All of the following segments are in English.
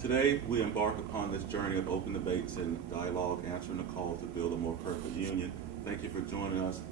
Today, we embark upon this journey of open debates and dialogue, answering the call to build a more perfect union. Thank you for joining us,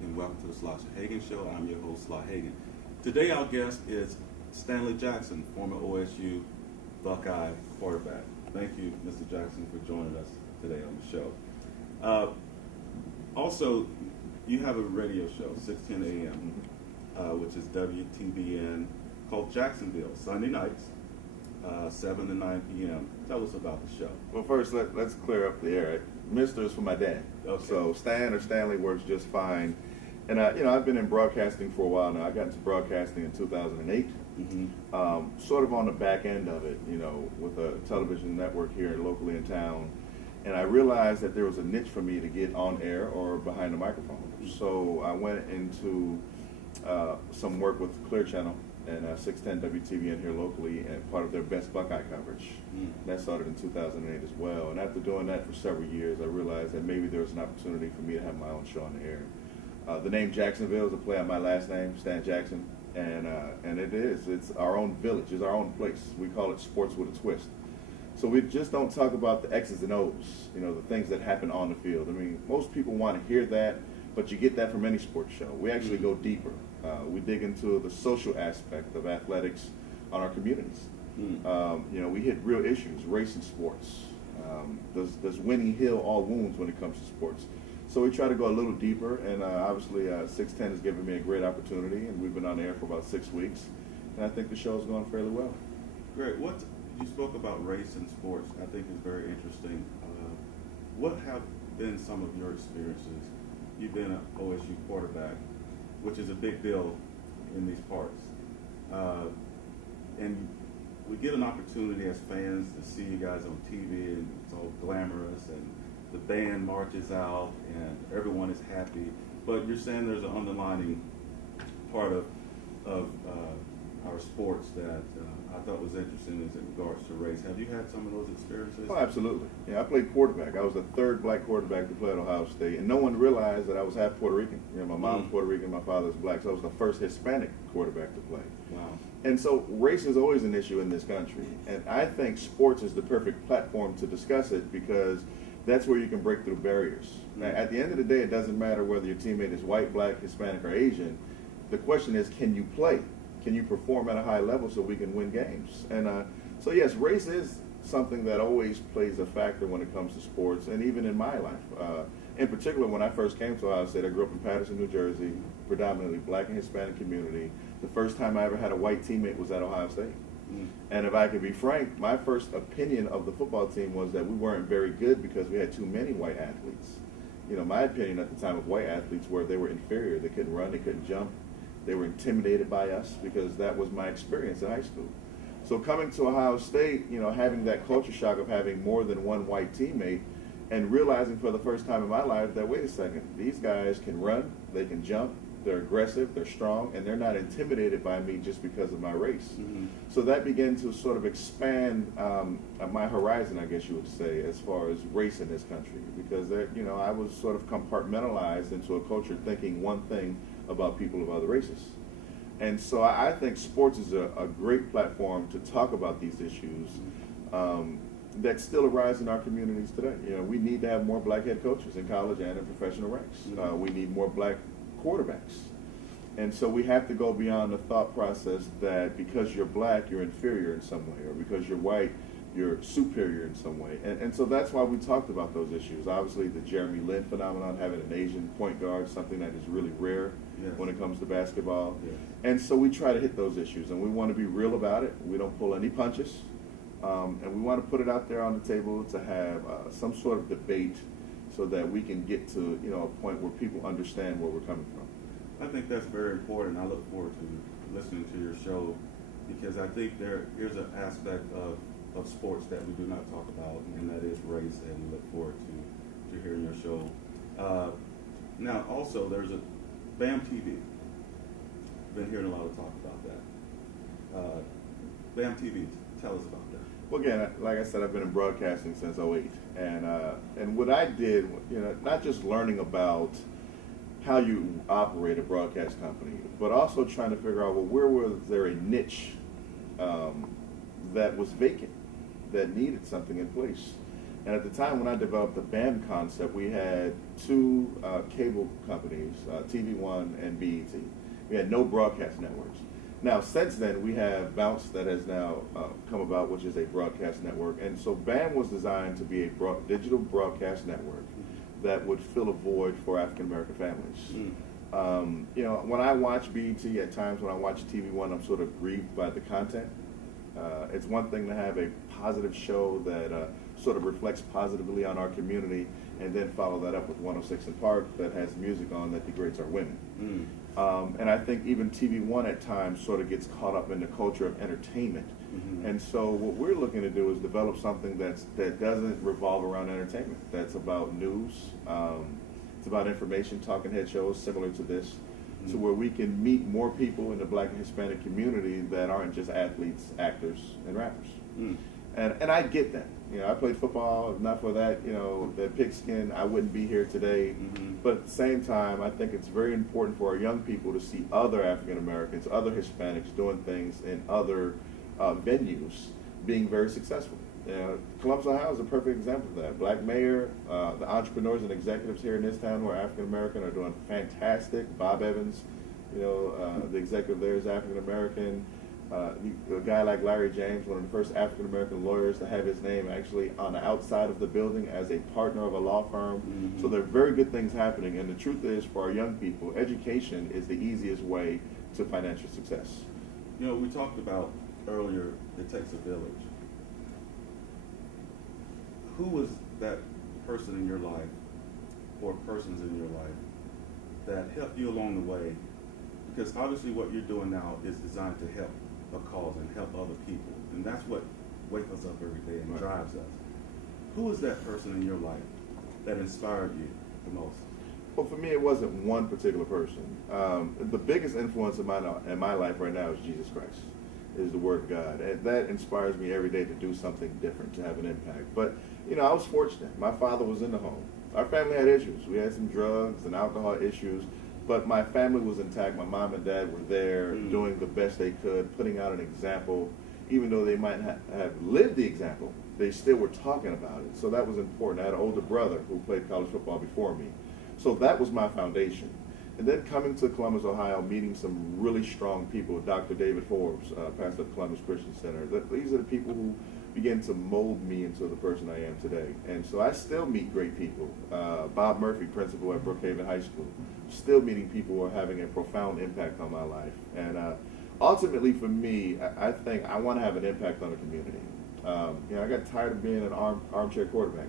and welcome to the Sly Hagan Show. I'm your host, Sly Hagan. Today, our guest is Stanley Jackson, former OSU Buckeye quarterback. Thank you, Mr. Jackson, for joining us today on the show. Also, you have a radio show, 6:10 a.m., which is WTBN, called Jacksonville, Sunday nights. 7 to 9 p.m. Tell us about the show. Well, first, let's clear up the air. Mr. is for my dad. Okay. So Stan or Stanley works just fine. And I've been in broadcasting for a while now. I got into broadcasting in 2008, sort of on the back end of it, with a television network here locally in town. And I realized that there was a niche for me to get on air or behind the microphone. So I went into some work with Clear Channel and 610 WTVN here locally, and part of their Best Buckeye coverage. That started in 2008 as well. And after doing that for several years, I realized that maybe there was an opportunity for me to have my own show on the air. The name Jacksonville is a play on my last name, Stan Jackson, and it's our own village, it's our own place. We call it Sports with a Twist. So we just don't talk about the X's and O's, the things that happen on the field. I mean, most people want to hear that, but you get that from any sports show. We actually go deeper. We dig into the social aspect of athletics on our communities. We hit real issues, race in sports. Does winning heal all wounds when it comes to sports? So we try to go a little deeper, and obviously 610 has given me a great opportunity, and we've been on air for about 6 weeks, and I think the show's going fairly well. Great. You spoke about race in sports. I think is very interesting. What have been some of your experiences? You've been an OSU quarterback, which is a big deal in these parts. And we get an opportunity as fans to see you guys on TV, and it's all glamorous, and the band marches out, and everyone is happy. But you're saying there's an underlining part of our sports that I thought was interesting as in regards to race. Have you had some of those experiences? Oh, absolutely. Yeah, I played quarterback. I was the third black quarterback to play at Ohio State, and no one realized that I was half Puerto Rican. My mom's Puerto Rican, my father's black, so I was the first Hispanic quarterback to play. Wow. And so race is always an issue in this country, and I think sports is the perfect platform to discuss it because that's where you can break through barriers. At the end of the day, it doesn't matter whether your teammate is white, black, Hispanic, or Asian. The question is, can you play? Can you perform at a high level so we can win games? And so yes, race is something that always plays a factor when it comes to sports, and even in my life. In particular, when I first came to Ohio State, I grew up in Patterson, New Jersey, predominantly black and Hispanic community. The first time I ever had a white teammate was at Ohio State. And if I could be frank, my first opinion of the football team was that we weren't very good because we had too many white athletes. My opinion at the time of white athletes were they were inferior. They couldn't run, they couldn't jump. They were intimidated by us because that was my experience in high school. So coming to Ohio State, having that culture shock of having more than one white teammate and realizing for the first time in my life that, wait a second, these guys can run, they can jump, they're aggressive, they're strong, and they're not intimidated by me just because of my race. So that began to sort of expand my horizon, I guess you would say, as far as race in this country, because I was sort of compartmentalized into a culture thinking one thing about people of other races. And so I think sports is a great platform to talk about these issues that still arise in our communities today. We need to have more black head coaches in college and in professional ranks. We need more black quarterbacks. And so we have to go beyond the thought process that because you're black, you're inferior in some way, or because you're white, you're superior in some way. And so that's why we talked about those issues. Obviously, the Jeremy Lin phenomenon, having an Asian point guard, something that is really rare when it comes to basketball. And so we try to hit those issues, and we want to be real about it. We don't pull any punches. And we want to put it out there on the table to have some sort of debate so that we can get to a point where people understand where we're coming from. I think that's very important. I look forward to listening to your show because I think here's an aspect of sports that we do not talk about, and that is race, and we look forward to hearing your show. Now, also, there's a BAM TV. Been hearing a lot of talk about that. BAM TV, tell us about that. Well, again, like I said, I've been in broadcasting since '08, and what I did, not just learning about how you operate a broadcast company, but also trying to figure out, well, where was there a niche that was vacant? that needed something in place. And at the time when I developed the BAM concept, we had two cable companies, TV1 and BET. We had no broadcast networks. Now, since then, we have Bounce that has now come about, which is a broadcast network. And so BAM was designed to be a digital broadcast network that would fill a void for African-American families. You know, when I watch BET, at times when I watch TV1, I'm sort of grieved by the content. It's one thing to have a positive show that sort of reflects positively on our community, and then follow that up with 106 in Park that has music on that degrades our women. And I think even TV1 at times sort of gets caught up in the culture of entertainment. And so what we're looking to do is develop something that doesn't revolve around entertainment. That's about news. It's about information, talking head shows similar to this, to where we can meet more people in the Black and Hispanic community that aren't just athletes, actors, and rappers. And I get that. You know, I played football. If not for that, you know, that pigskin, I wouldn't be here today. But at the same time, I think it's very important for our young people to see other African Americans, other Hispanics doing things in other venues, being very successful. You know, Columbus, Ohio is a perfect example of that. Black mayor, the entrepreneurs and executives here in this town who are African American are doing fantastic. Bob Evans, you know, the executive there is African American. A guy like Larry James, one of the first African American lawyers to have his name actually on the outside of the building as a partner of a law firm. So there are very good things happening. And the truth is, for our young people, education is the easiest way to financial success. You know, we talked about earlier, it takes a village. Who was that person in your life, or persons in your life, that helped you along the way? Because obviously what you're doing now is designed to help a cause and help other people. And that's what wakes us up every day and drives us. Who is that person in your life that inspired you the most? Well, for me, it wasn't one particular person. The biggest influence in my life right now is Jesus Christ, is the Word of God. And that inspires me every day to do something different, to have an impact. But, you know, I was fortunate. My father was in the home. Our family had issues. We had some drugs and alcohol issues. But my family was intact. My mom and dad were there doing the best they could, putting out an example. Even though they might have lived the example, they still were talking about it. So that was important. I had an older brother who played college football before me. So that was my foundation. And then coming to Columbus, Ohio, meeting some really strong people, Dr. David Forbes, pastor of Columbus Christian Center. These are the people who began to mold me into the person I am today. And so I still meet great people. Bob Murphy, principal at Brookhaven High School, still meeting people who are having a profound impact on my life. And ultimately for me, I think I want to have an impact on the community. You know, I got tired of being an armchair quarterback,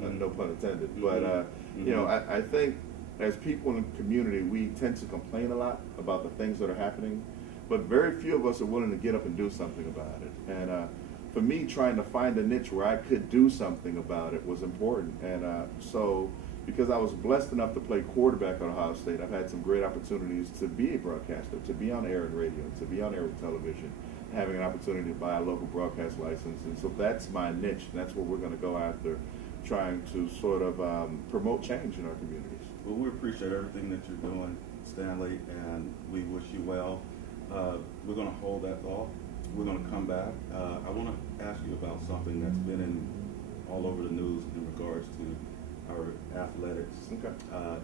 no pun intended. But, you know, I think as people in the community, we tend to complain a lot about the things that are happening, but very few of us are willing to get up and do something about it. And for me, trying to find a niche where I could do something about it was important. And so because I was blessed enough to play quarterback at Ohio State, I've had some great opportunities to be a broadcaster, to be on air and radio, to be on air with television, having an opportunity to buy a local broadcast license. And so that's my niche. And that's what we're going to go after, trying to sort of promote change in our communities. Well, we appreciate everything that you're doing, Stanley, and we wish you well. We're going to hold that thought. We're going to come back. I want to ask you about something that's been all over the news in regards to our athletics,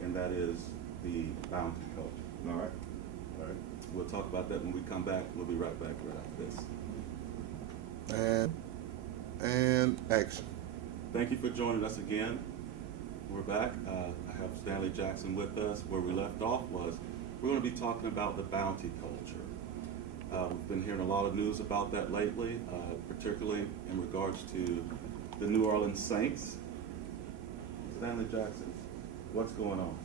and that is the bounty culture. All right. All right. We'll talk about that when we come back. We'll be right back right after this. And action. Thank you for joining us again. We're back. I have Stanley Jackson with us. Where we left off was we're going to be talking about the bounty culture. We've been hearing a lot of news about that lately, particularly in regards to the New Orleans Saints. Stanley Jackson, what's going on?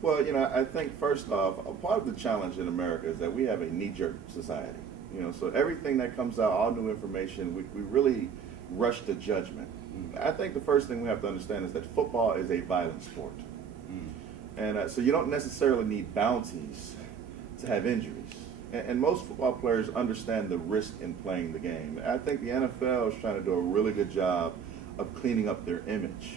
Well, you know, I think first off, a part of the challenge in America is that we have a knee-jerk society. You know, so everything that comes out, all new information, we really rush to judgment. I think the first thing we have to understand is that football is a violent sport. And so you don't necessarily need bounties to have injuries. And most football players understand the risk in playing the game. I think the NFL is trying to do a really good job of cleaning up their image.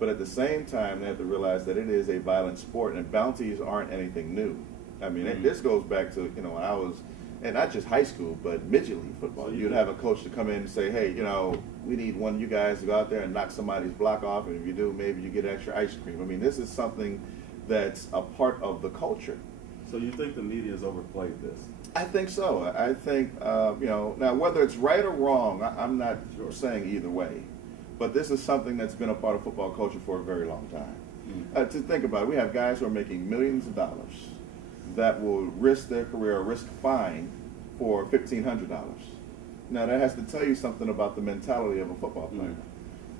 But at the same time, they have to realize that it is a violent sport, and bounties aren't anything new. I mean, this goes back to, you know, when I was and not just high school, but midget league football. You'd have a coach to come in and say, hey, we need one of you guys to go out there and knock somebody's block off, and if you do, maybe you get extra ice cream. I mean, this is something that's a part of the culture. So you think the media has overplayed this? I think so. I think, now whether it's right or wrong, I'm not saying either way. But this is something that's been a part of football culture for a very long time. To think about it, we have guys who are making millions of dollars that will risk their career or risk fine for $1,500. Now that has to tell you something about the mentality of a football player.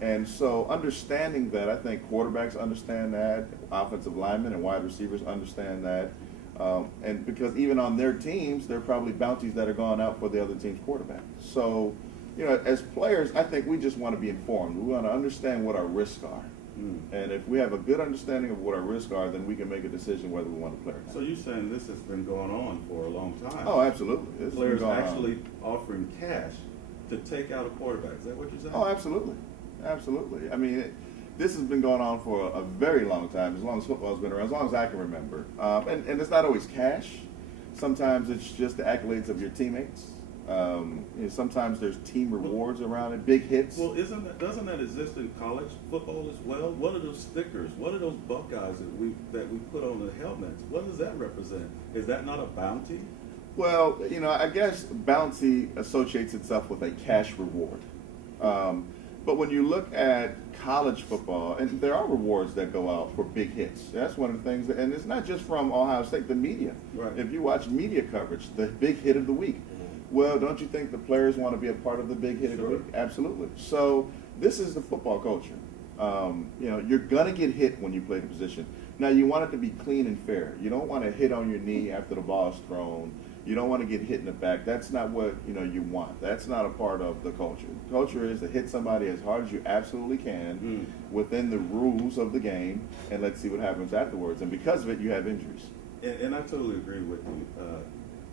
And so understanding that, I think quarterbacks understand that, offensive linemen and wide receivers understand that. And because even on their teams, there are probably bounties that are going out for the other team's quarterback. So, as players, I think we just want to be informed. We want to understand what our risks are. And if we have a good understanding of what our risks are, then we can make a decision whether we want to play or not. So you're saying this has been going on for a long time? Oh, absolutely. This has Players been going actually offering cash to take out a quarterback. Is that what you're saying? Oh, absolutely. Absolutely. I mean, this has been going on for a very long time, as long as football's been around, as long as I can remember. And it's not always cash. Sometimes it's just the accolades of your teammates. Sometimes there's team rewards around it, big hits. Well, doesn't that exist in college football as well? What are those stickers? What are those Buckeyes that we put on the helmets? What does that represent? Is that not a bounty? Well, I guess bounty associates itself with a cash reward. But when you look at college football, and there are rewards that go out for big hits. That's one of the things, and it's not just from Ohio State, the media. Right. If you watch media coverage, the big hit of the week. Well, don't you think the players want to be a part of the big hit of the week? Absolutely. So this is the football culture. You're going to get hit when you play the position. Now, you want it to be clean and fair. You don't want to hit on your knee after the ball's thrown. You don't want to get hit in the back. That's not what you want. That's not a part of the culture. The culture is to hit somebody as hard as you absolutely can within the rules of the game, and let's see what happens afterwards. And because of it, you have injuries. And I totally agree with you,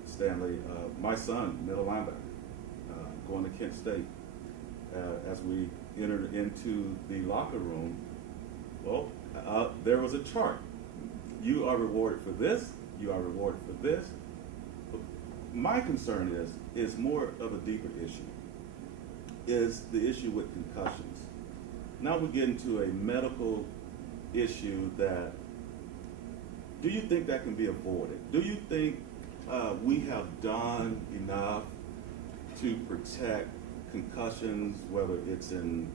Stanley. My son, middle linebacker, going to Kent State. As we entered into the locker room, there was a chart. You are rewarded for this. You are rewarded for this. My concern is more of a deeper issue, is the issue with concussions. Now we get into a medical issue that, do you think that can be avoided? Do you think we have done enough to protect concussions, whether it's in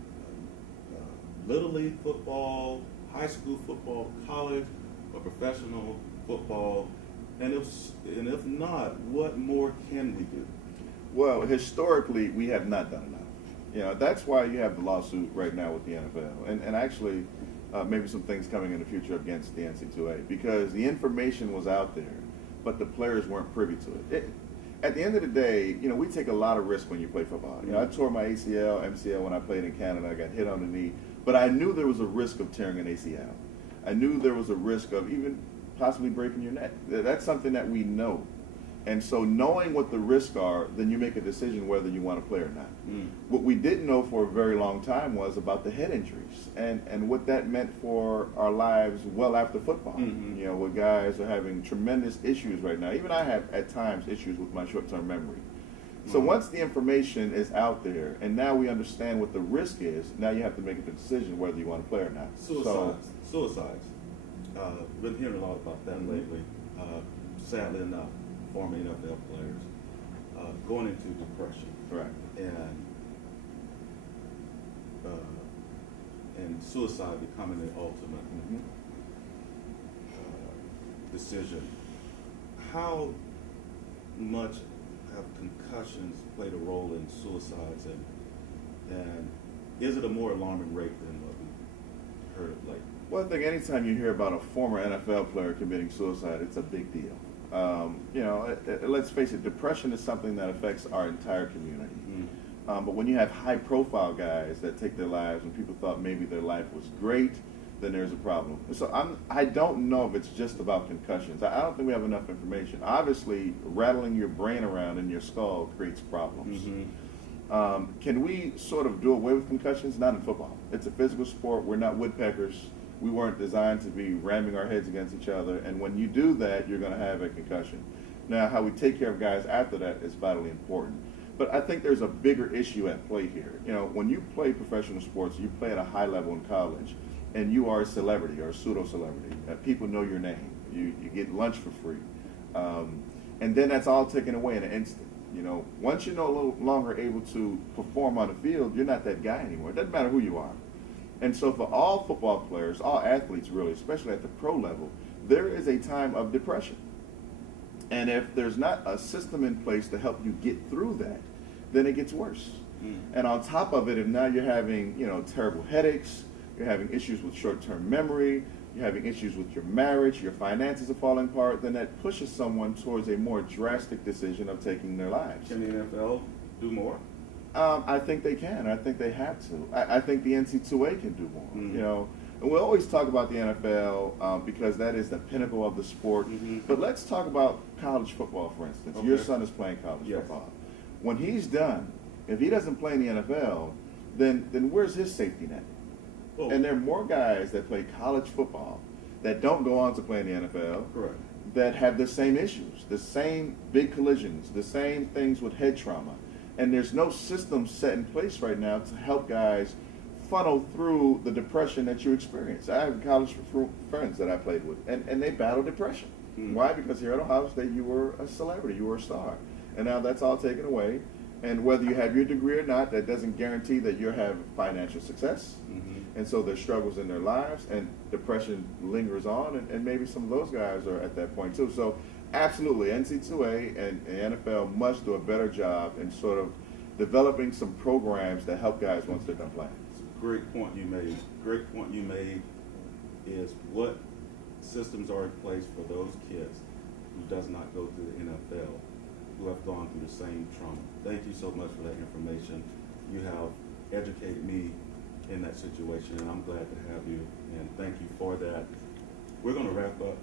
Little League football, high school football, college, or professional football? And if not, what more can we do? Well, historically, we have not done enough. That's why you have the lawsuit right now with the NFL, and actually maybe some things coming in the future against the NC2A, because the information was out there, but the players weren't privy to it. At the end of the day, we take a lot of risk when you play football. I tore my ACL, MCL when I played in Canada. I got hit on the knee, but I knew there was a risk of tearing an ACL. I knew there was a risk of even possibly breaking your neck. That's something that we know. And so knowing what the risks are, then you make a decision whether you want to play or not. What we didn't know for a very long time was about the head injuries and what that meant for our lives well after football. Where guys are having tremendous issues right now. Even I have at times issues with my short-term memory. So once the information is out there and now we understand what the risk is, now you have to make a decision whether you want to play or not. Suicides. Been hearing a lot about that lately. Sadly enough, former NFL players going into depression, Right. And suicide becoming the ultimate decision. How much have concussions played a role in suicides, and is it a more alarming rate than what we've heard of late? Well, I think anytime you hear about a former NFL player committing suicide, it's a big deal. Let's face it, depression is something that affects our entire community. But when you have high-profile guys that take their lives when people thought maybe their life was great, then there's a problem. So I don't know if it's just about concussions. I don't think we have enough information. Obviously, rattling your brain around in your skull creates problems. Can we sort of do away with concussions? Not in football. It's a physical sport. We're not woodpeckers. We weren't designed to be ramming our heads against each other. And when you do that, you're going to have a concussion. Now, how we take care of guys after that is vitally important. But I think there's a bigger issue at play here. You know, when you play professional sports, you play at a high level in college, and you are a celebrity or a pseudo-celebrity. People know your name. You get lunch for free. And then that's all taken away in an instant. You know, once you're no longer able to perform on the field, you're not that guy anymore. It doesn't matter who you are. And so for all football players, all athletes really, especially at the pro level, there is a time of depression. And if there's not a system in place to help you get through that, then it gets worse. And on top of it, if now you're having, you know, terrible headaches, you're having issues with short-term memory, you're having issues with your marriage, your finances are falling apart, then that pushes someone towards a more drastic decision of taking their lives. Can the NFL do more? I think they can. I think they have to. I think the NC2A can do more. You know, and we always talk about the NFL because that is the pinnacle of the sport. But let's talk about college football, for instance. Your son is playing college football. When he's done, if he doesn't play in the NFL, then where's his safety net? Oh. And there are more guys that play college football that don't go on to play in the NFL. Correct. That have the same issues, the same big collisions, the same things with head trauma. And there's no system set in place right now to help guys funnel through the depression that you experience. I have college friends that I played with, and they battle depression. Why? Because here at Ohio State, you were a celebrity, you were a star. And now that's all taken away. And whether you have your degree or not, that doesn't guarantee that you'll have financial success. And so there's struggles in their lives, and depression lingers on, and maybe some of those guys are at that point too. So absolutely, NC2A and NFL must do a better job in sort of developing some programs that help guys once they're done playing. It's a great point you made. Great point you made is what systems are in place for those kids who does not go through the NFL, who have gone through the same trauma. Thank you so much for that information. You have educated me in that situation, and I'm glad to have you, and thank you for that. We're going to wrap up.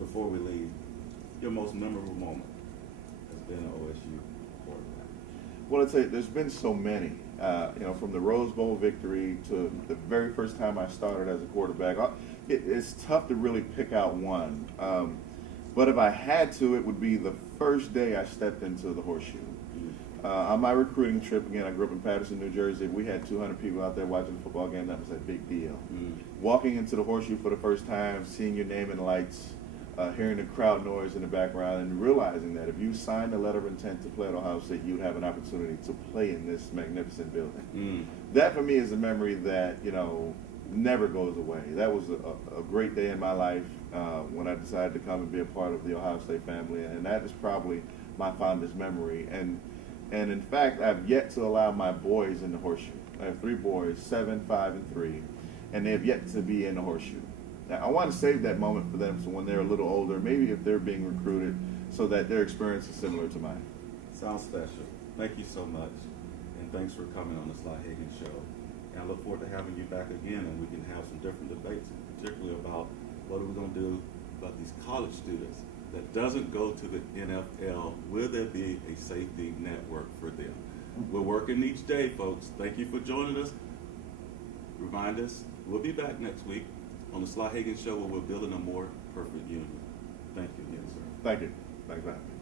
Before we leave, your most memorable moment has been an OSU quarterback. Well, I'd say there's been so many, you know, from the Rose Bowl victory to the very first time I started as a quarterback. It's tough to really pick out one. But if I had to, it would be the first day I stepped into the Horseshoe. On my recruiting trip, again, I grew up in Patterson, New Jersey. We had 200 people out there watching the football game. That was a big deal. Walking into the Horseshoe for the first time, seeing your name in lights, hearing the crowd noise in the background, and realizing that if you signed a letter of intent to play at Ohio State, you'd have an opportunity to play in this magnificent building. That, for me, is a memory that, you know, never goes away. That was a great day in my life when I decided to come and be a part of the Ohio State family, and that is probably my fondest memory. And in fact, I've yet to allow my boys in the Horseshoe. I have 3 boys, 7, 5, and 3, and they have yet to be in the Horseshoe. Now, I want to save that moment for them so when they're a little older, maybe if they're being recruited, so that their experience is similar to mine. Sounds special. Thank you so much, and thanks for coming on the Sly Hagan Show. And I look forward to having you back again, and we can have some different debates, particularly about what are we going to do about these college students that doesn't go to the NFL. Will there be a safety network for them? We're working each day, folks. Thank you for joining us. Remind us, we'll be back next week on the Sly Hagan Show, where we're building a more perfect union. Thank you again, sir. Thank you. Thanks for having me.